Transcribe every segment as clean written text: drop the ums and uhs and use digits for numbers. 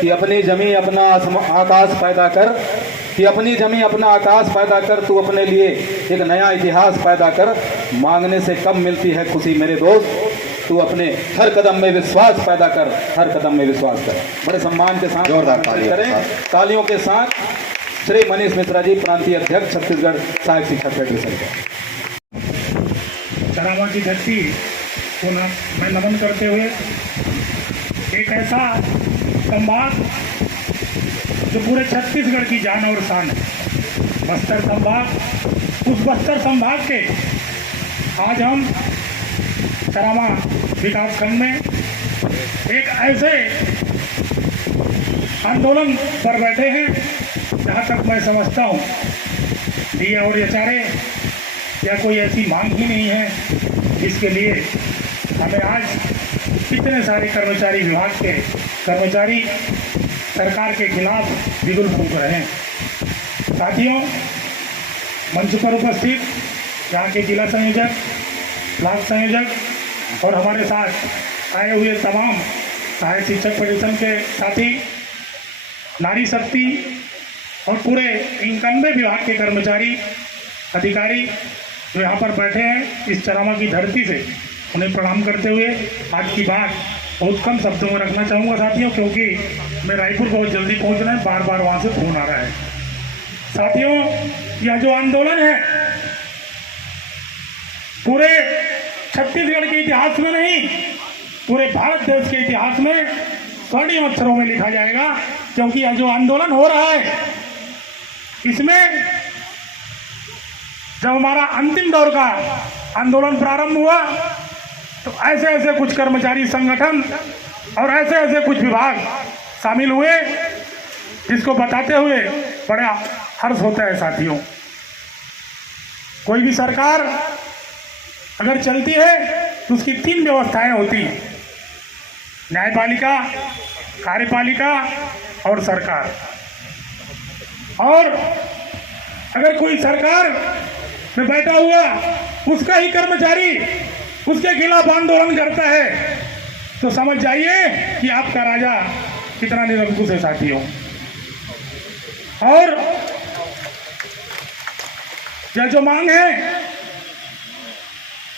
कि अपनी जमी अपना आकाश पैदा कर, कि अपनी जमी अपना आकाश पैदा कर, तू अपने लिए एक नया इतिहास पैदा कर। मांगने से कम मिलती है खुशी मेरे दोस्त, तू अपने हर कदम में विश्वास पैदा कर, हर कदम में विश्वास कर। बड़े सम्मान के साथ जोरदार तालियां करें, तालियों के साथ श्री मनीष मिश्रा जी, प्रांतीय अध्यक्ष छत्तीसगढ़ सहायक शिक्षक फेडरेशन के। चरावा की धरती को मैं नमन करते हुए एक ऐसा संभाग जो पूरे छत्तीसगढ़ की जान और शान है, बस्तर संभाग, उस बस्तर संभाग के आज हम चरावा विकासखंड में एक ऐसे आंदोलन पर बैठे हैं जहाँ तक मैं समझता हूँ दिए और ये चारे या कोई ऐसी मांग ही नहीं है जिसके लिए हमें आज इतने सारे कर्मचारी विभाग के कर्मचारी सरकार के खिलाफ बिगुल फूंक रहे हैं। साथियों, मंच पर उपस्थित यहाँ के जिला संयोजक, ब्लॉक संयोजक और हमारे साथ आए हुए तमाम सहायक शिक्षक फेडरेशन के साथी, नारी शक्ति और पूरे 91 विभाग के कर्मचारी अधिकारी जो यहाँ पर बैठे हैं, इस चरावा की धरती से उन्हें प्रणाम करते हुए आज की बात बहुत कम शब्दों में रखना चाहूँगा साथियों, क्योंकि मैं रायपुर बहुत जल्दी पहुँचना है, बार बार वहाँ से फोन आ रहा है। साथियों, यह जो आंदोलन है पूरे छत्तीसगढ़ के इतिहास में नहीं, पूरे भारत देश के इतिहास में स्वर्णिम अक्षरों में लिखा जाएगा, क्योंकि यह जो आंदोलन हो रहा है इसमें जब हमारा अंतिम दौर का आंदोलन प्रारंभ हुआ तो ऐसे ऐसे कुछ कर्मचारी संगठन और ऐसे ऐसे कुछ विभाग शामिल हुए जिसको बताते हुए बड़ा हर्ष होता है। साथियों, कोई भी सरकार अगर चलती है तो उसकी 3 व्यवस्थाएं होती हैं, न्यायपालिका, कार्यपालिका और सरकार। और अगर कोई सरकार में बैठा हुआ उसका ही कर्मचारी उसके खिलाफ आंदोलन करता है तो समझ जाइए कि आपका राजा कितना निरंकुश है। साथियों, और यह जो मांग है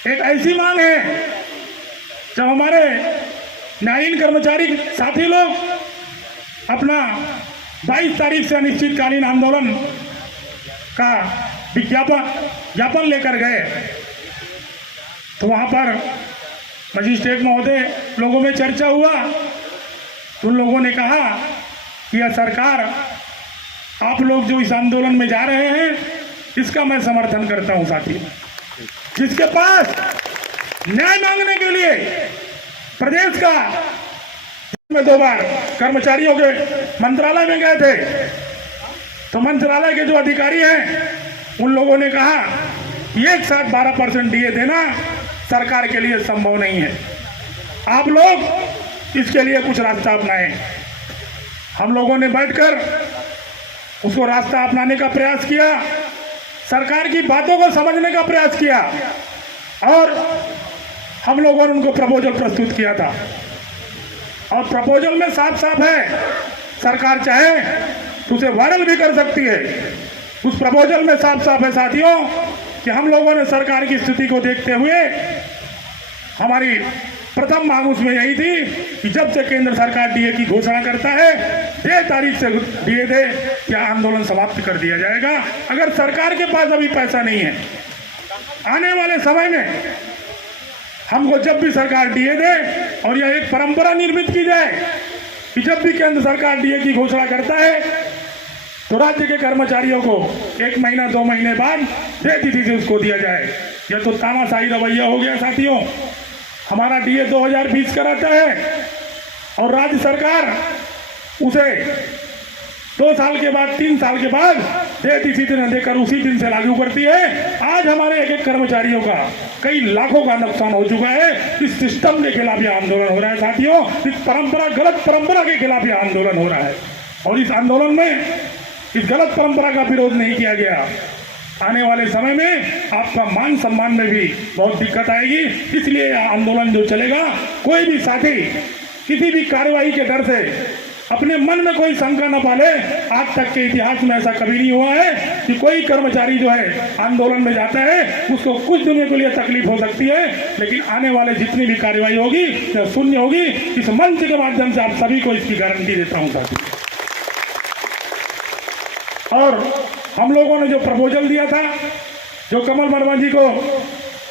एक ऐसी मांग है जब हमारे न्यायीन कर्मचारी साथी लोग अपना 22 तारीख से अनिश्चितकालीन आंदोलन का ज्ञापन लेकर गए तो वहाँ पर मजिस्ट्रेट महोदय लोगों में चर्चा हुआ तो उन लोगों ने कहा कि यह सरकार आप लोग जो इस आंदोलन में जा रहे हैं इसका मैं समर्थन करता हूँ। साथी, जिसके पास न्याय मांगने के लिए प्रदेश का में 2 बार कर्मचारियों के मंत्रालय में गए थे तो मंत्रालय के जो अधिकारी हैं उन लोगों ने कहा कि एक साथ 12% डीए देना सरकार के लिए संभव नहीं है, आप लोग इसके लिए कुछ रास्ता अपनाएं। हम लोगों ने बैठकर उसको रास्ता अपनाने का प्रयास किया, सरकार की बातों को समझने का प्रयास किया और हम लोगों ने उनको प्रपोजल प्रस्तुत किया था। और प्रपोजल में साफ साफ है, सरकार चाहे तो उसे वायरल भी कर सकती है। उस प्रपोजल में साफ साफ है साथियों कि हम लोगों ने सरकार की स्थिति को देखते हुए हमारी प्रथम मांग उसमें यही थी कि जब से केंद्र सरकार डीए की घोषणा करता है 1 तारीख से डीए दे, क्या आंदोलन समाप्त कर दिया जाएगा। अगर सरकार के पास अभी पैसा नहीं है, आने वाले समय में हमको जब भी सरकार डीए दे और यह एक परंपरा निर्मित की जाए कि जब भी केंद्र सरकार डीए की घोषणा करता है तो राज्य के कर्मचारियों को 1 महीना 2 महीने बाद बेतिथि से उसको दिया जाए। यह तो तानाशाही रवैया हो गया साथियों। हमारा डीए 2020 का रहता है और राज्य सरकार उसे 2 साल के बाद 3 साल के बाद बेतिथि दिन देकर उसी दिन से लागू करती है। आज हमारे एक कर्मचारियों का कई लाखों का नुकसान हो चुका है। इस सिस्टम के खिलाफ यह आंदोलन हो रहा है साथियों, इस गलत परंपरा के खिलाफ यह आंदोलन हो रहा है। और इस आंदोलन में इस गलत परंपरा का विरोध नहीं किया गया, आने वाले समय में आपका मान सम्मान में भी बहुत दिक्कत आएगी। इसलिए यह आंदोलन जो चलेगा, कोई भी साथी किसी भी कार्यवाही के डर से अपने मन में कोई शंका न पाले। आज तक के इतिहास में ऐसा कभी नहीं हुआ है कि कोई कर्मचारी जो है आंदोलन में जाता है उसको कुछ दिनों के लिए तकलीफ हो सकती है, लेकिन आने वाले जितनी भी कार्रवाई होगी या शून्य होगी। इस मंच के माध्यम से आप सभी को इसकी गारंटी देता हूं साथी। और हम लोगों ने जो प्रपोजल दिया था, जो कमल वर्मा जी को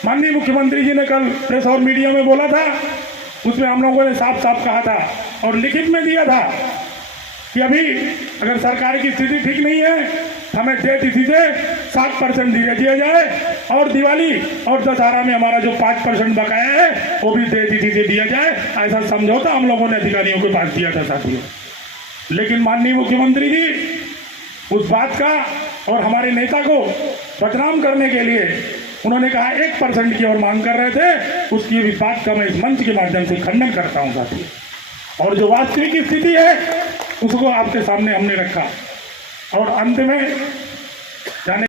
माननीय मुख्यमंत्री जी ने कल प्रेस और मीडिया में बोला था, उसमें हम लोगों ने साफ साफ कहा था और लिखित में दिया था कि अभी अगर सरकार की स्थिति ठीक नहीं है, हमें देय तिथि से 7% दिया जाए और दिवाली और दशहरा में हमारा जो 5% बकाया है वो भी देय तिथि से दिया जाए। ऐसा समझौता हम लोगों ने अधिकारियों के पास दिया था साथियों। लेकिन माननीय मुख्यमंत्री जी उस बात का और हमारे नेता को बदनाम करने के लिए उन्होंने कहा 1% की और मांग कर रहे थे। उसकी इस बात का मैं इस मंच के माध्यम से खंडन करता हूं साथी। और जो वास्तविक स्थिति है उसको आपके सामने हमने रखा। और अंत में जाने